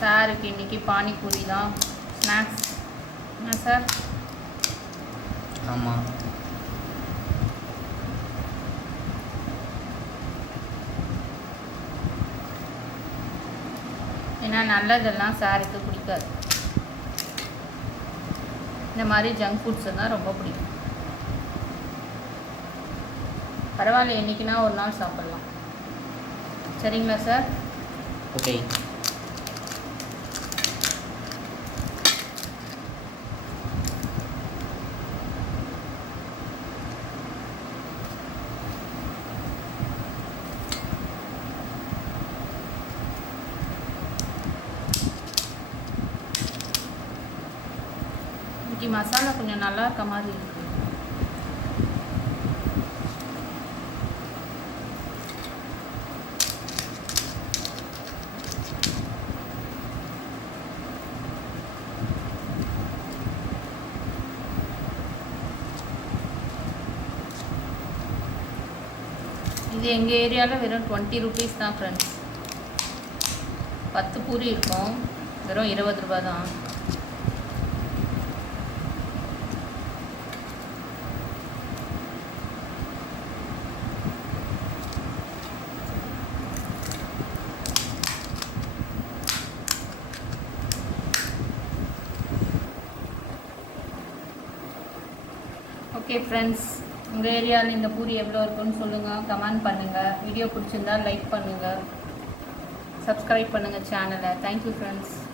சாருக்கு இன்றைக்கி பானிபூரி தான் ஸ்நாக்ஸ். என்ன சார்? ஆமாம். ஏன்னா நல்லதெல்லாம் சாருக்கு பிடிக்காது. இந்த மாதிரி ஜங்க் ஃபுட்ஸ் தான் ரொம்ப பிடிக்கும். பரவாயில்ல, என்றைக்குனா ஒரு நாள் சாப்பிட்லாம். சரிங்களா சார்? ஓகே. இன்னைக்கு மசாலா கொஞ்சம் நல்லா இருக்க மாதிரி இருக்கு. இது எங்கள் ஏரியாவில் வெறும் 20 ருபீஸ் தான் ஃப்ரெண்ட்ஸ். 10 பூரி இருக்கும், வெறும் 20 ரூபா தான். ஓகே ஃப்ரெண்ட்ஸ், உங்கள் ஏரியாவில் இந்த பூரி எவ்வளோ இருக்குன்னு சொல்லுங்கள், கமெண்ட் பண்ணுங்கள். வீடியோ பிடிச்சிருந்தா லைக் பண்ணுங்கள், சப்ஸ்கிரைப் பண்ணுங்கள் சேனலை. Thank you friends.